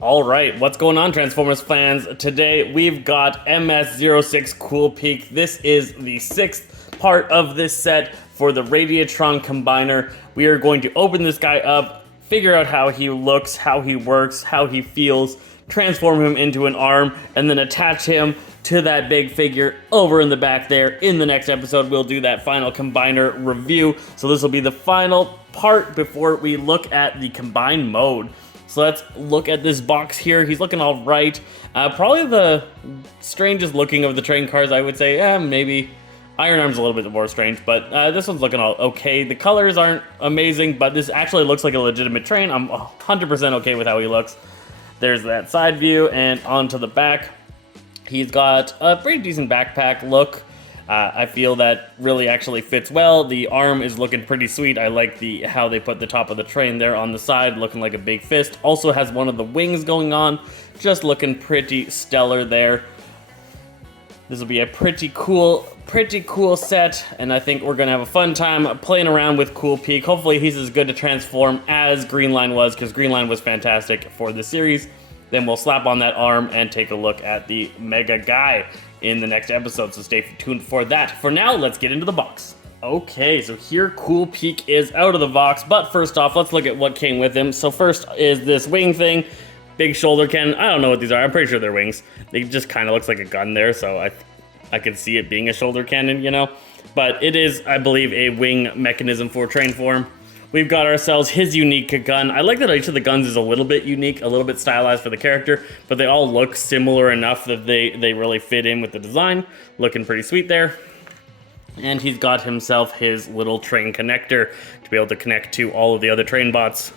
All right, what's going on, Transformers fans? Today we've got MS-06 Cool Peak. This is the 6th part of this set for the Radiatron Combiner. We are going to open this guy up, figure out how he looks, how he works, how he feels, transform him into an arm, and then attach him to that big figure over in the back there. In the next episode, we'll do that final combiner review. So this will be the final part before we look at the combine mode. So let's look at this box here. He's looking all right. Probably the strangest looking of the train cars, I would say. Maybe Iron Arm's a little bit more strange, but this one's looking all okay. The colors aren't amazing, but this actually looks like a legitimate train. I'm 100% okay with how he looks. There's that side view, and onto the back. He's got a pretty decent backpack look. I feel that really actually fits well. The arm is looking pretty sweet. I like how they put the top of the train there on the side, looking like a big fist. Also has one of the wings going on, just looking pretty stellar there. This will be a pretty cool set, and I think we're gonna have a fun time playing around with Cool Peak. Hopefully he's as good to transform as Greenline was, because Greenline was fantastic for the series. Then we'll slap on that arm and take a look at the Mega Guy in the next episode, so stay tuned for that. For now, let's get into the box. Okay, so here Cool Peak is out of the box, but first off, let's look at what came with him. So first is this wing thing, big shoulder cannon. I don't know what these are, I'm pretty sure they're wings. They just kind of looks like a gun there, so I could see it being a shoulder cannon, you know? But it is, I believe, a wing mechanism for train form. We've got ourselves his unique gun. I like that each of the guns is a little bit unique, a little bit stylized for the character, but they all look similar enough that they really fit in with the design. Looking pretty sweet there. And he's got himself his little train connector to be able to connect to all of the other train bots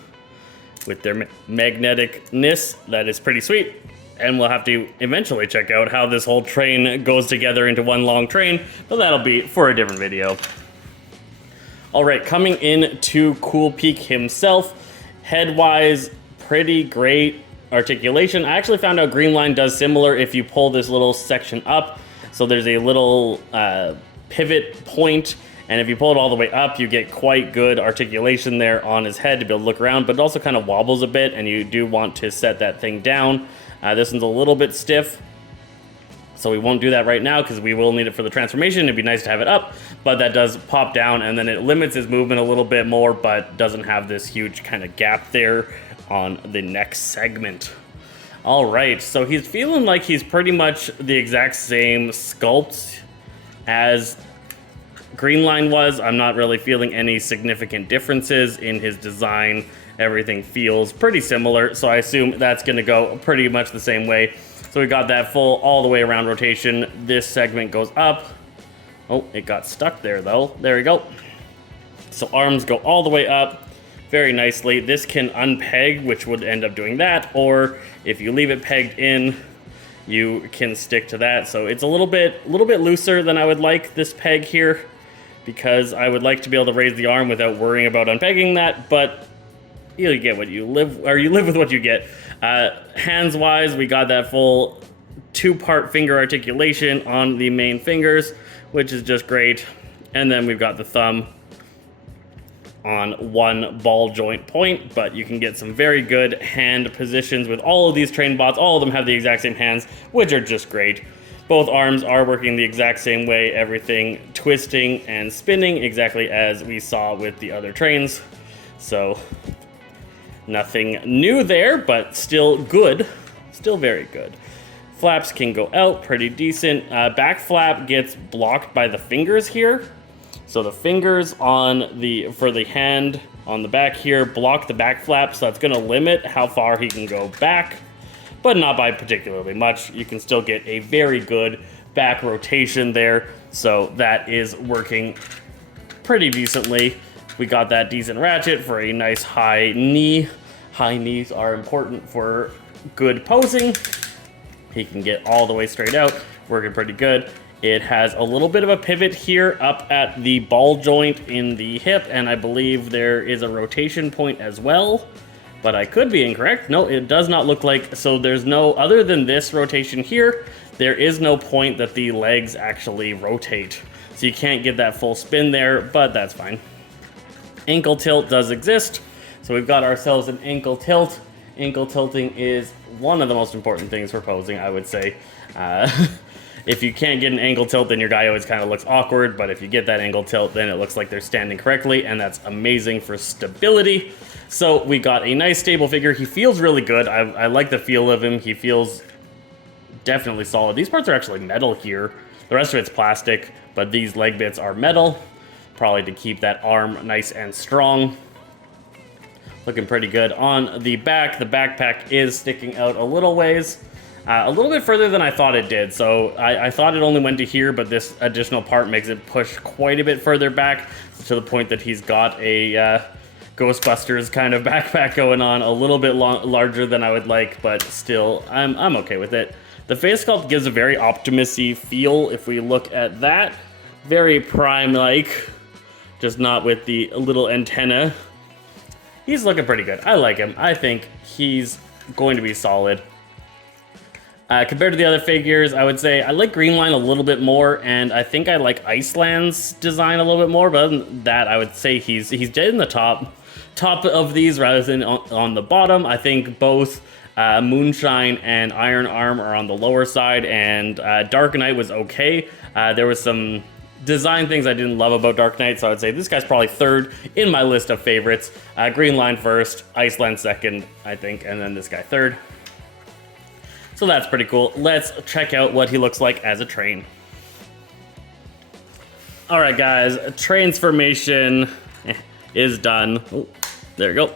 with their magneticness. That is pretty sweet. And we'll have to eventually check out how this whole train goes together into one long train, but that'll be for a different video. All right, coming in to Cool Peak himself, head-wise, pretty great articulation. I actually found out Greenline does similar if you pull this little section up. So there's a little pivot point, and if you pull it all the way up, you get quite good articulation there on his head to be able to look around, but it also kind of wobbles a bit, and you do want to set that thing down. This one's a little bit stiff, so we won't do that right now because we will need it for the transformation. It'd be nice to have it up, but that does pop down, and then it limits his movement a little bit more, but doesn't have this huge kind of gap there on the next segment. All right, so he's feeling like he's pretty much the exact same sculpt as Greenline was. I'm not really feeling any significant differences in his design. Everything feels pretty similar, so I assume that's gonna go pretty much the same way. So we got that full all the way around rotation. This segment goes up. Oh, it got stuck there though. There we go. So arms go all the way up very nicely. This can unpeg, which would end up doing that, or if you leave it pegged in, you can stick to that. So it's a little bit looser than I would like this peg here, because I would like to be able to raise the arm without worrying about unpegging that, but you get what you live with what you get. Hands wise, we got that full 2-part finger articulation on the main fingers, which is just great. And then we've got the thumb on one ball joint point, but you can get some very good hand positions with all of these train bots. All of them have the exact same hands, which are just great. Both arms are working the exact same way, everything twisting and spinning exactly as we saw with the other trains. So nothing new there, but still good. Still very good. Flaps can go out pretty decent. Back flap gets blocked by the fingers here. So the fingers for the hand on the back here block the back flap, so that's going to limit how far he can go back, but not by particularly much. You can still get a very good back rotation there, so that is working pretty decently. We got that decent ratchet for a nice high knee. High knees are important for good posing. He can get all the way straight out, working pretty good. It has a little bit of a pivot here up at the ball joint in the hip, and I believe there is a rotation point as well, but I could be incorrect. No, it does not look like, so there's no, other than this rotation here, there is no point that the legs actually rotate. So you can't get that full spin there, but that's fine. Ankle tilt does exist, so we've got ourselves an ankle tilt. Ankle tilting is one of the most important things for posing, I would say. If you can't get an angle tilt, then your guy always kind of looks awkward, but if you get that angle tilt, then it looks like they're standing correctly, and that's amazing for stability. So we got a nice stable figure. He feels really good. I like the feel of him. He feels definitely solid. These parts are actually metal here. The rest of it's plastic, but these leg bits are metal, probably to keep that arm nice and strong. Looking pretty good. On the back, the backpack is sticking out a little ways. A little bit further than I thought it did, so I thought it only went to here, but this additional part makes it push quite a bit further back, to the point that he's got a Ghostbusters kind of backpack going on, a little bit larger than I would like, but still, I'm okay with it. The face sculpt gives a very Optimus-y feel if we look at that. Very Prime-like, just not with the little antenna. He's looking pretty good. I like him. I think he's going to be solid. Compared to the other figures, I would say I like Greenline a little bit more, and I think I like Iceland's design a little bit more, but other than that, I would say he's dead in the top of these rather than on the bottom. I think both Moonshine and Iron Arm are on the lower side, and Dark Knight was okay. There was some design things I didn't love about Dark Knight, so I would say this guy's probably third in my list of favorites. Greenline first, Iceland second, I think, and then this guy third. So that's pretty cool. Let's check out what he looks like as a train. All right, guys, transformation is done. Oh, there we go.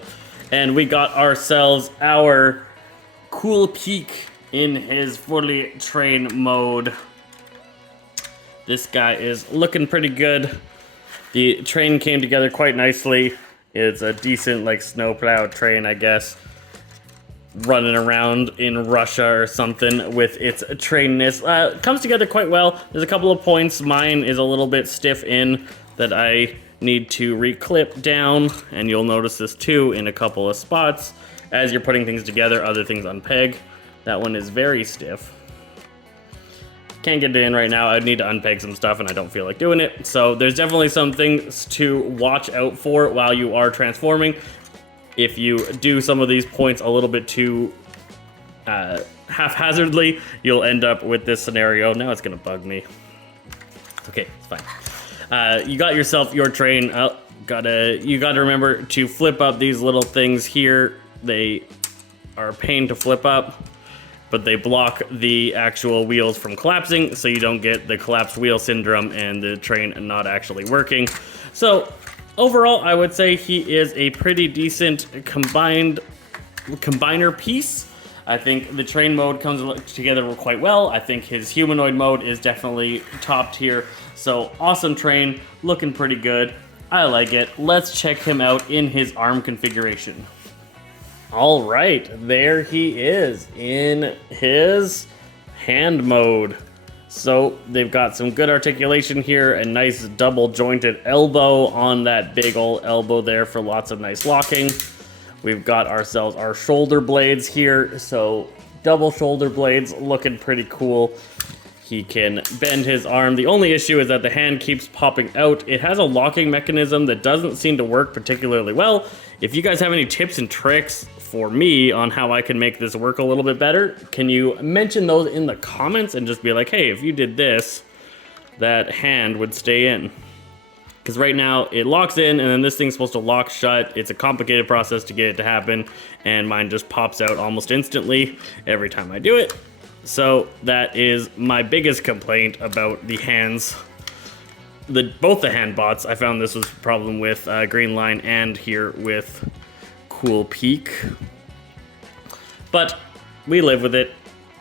And we got ourselves our Cool Peak in his fully train mode. This guy is looking pretty good. The train came together quite nicely. It's a decent, like, snowplow train, I guess. Running around in Russia or something with its trainness. Comes together quite well. There's a couple of points. Mine is a little bit stiff in that I need to reclip down, and you'll notice this too in a couple of spots. As you're putting things together, other things unpeg. That one is very stiff. Can't get it in right now. I'd need to unpeg some stuff, and I don't feel like doing it. So there's definitely some things to watch out for while you are transforming. If you do some of these points a little bit too haphazardly, you'll end up with this scenario. Now it's gonna bug me. Okay, it's fine. You got yourself your train. You gotta remember to flip up these little things here. They are a pain to flip up, but they block the actual wheels from collapsing, so you don't get the collapsed wheel syndrome and the train not actually working. So overall, I would say he is a pretty decent combiner piece. I think the train mode comes together quite well. I think his humanoid mode is definitely top tier. So awesome train, looking pretty good. I like it. Let's check him out in his arm configuration. All right, there he is in his hand mode. So they've got some good articulation here, a nice double jointed elbow on that big old elbow there for lots of nice locking. We've got ourselves our shoulder blades here, so double shoulder blades looking pretty cool. He can bend his arm. The only issue is that the hand keeps popping out. It has a locking mechanism that doesn't seem to work particularly well. If you guys have any tips and tricks for me on how I can make this work a little bit better, can you mention those in the comments and just be like, hey, if you did this, that hand would stay in. Because right now it locks in and then this thing's supposed to lock shut. It's a complicated process to get it to happen, and mine just pops out almost instantly every time I do it. So that is my biggest complaint about the hands. Both the hand bots, I found this was a problem with Greenline and here with Cool Peak. But we live with it.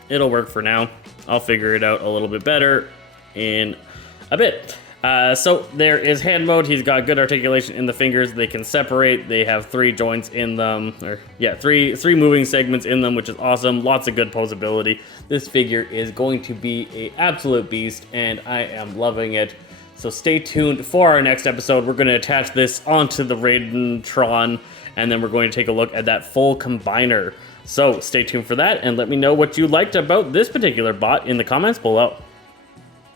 It'll work for now. I'll figure it out a little bit better in a bit. So there is hand mode. He's got good articulation in the fingers. They can separate. They have 3 joints in them, or yeah, three moving segments in them, which is awesome. Lots of good posability. This figure is going to be an absolute beast, and I am loving it. So stay tuned for our next episode. We're going to attach this onto the Radiatron, and then we're going to take a look at that full combiner. So stay tuned for that, and let me know what you liked about this particular bot in the comments below.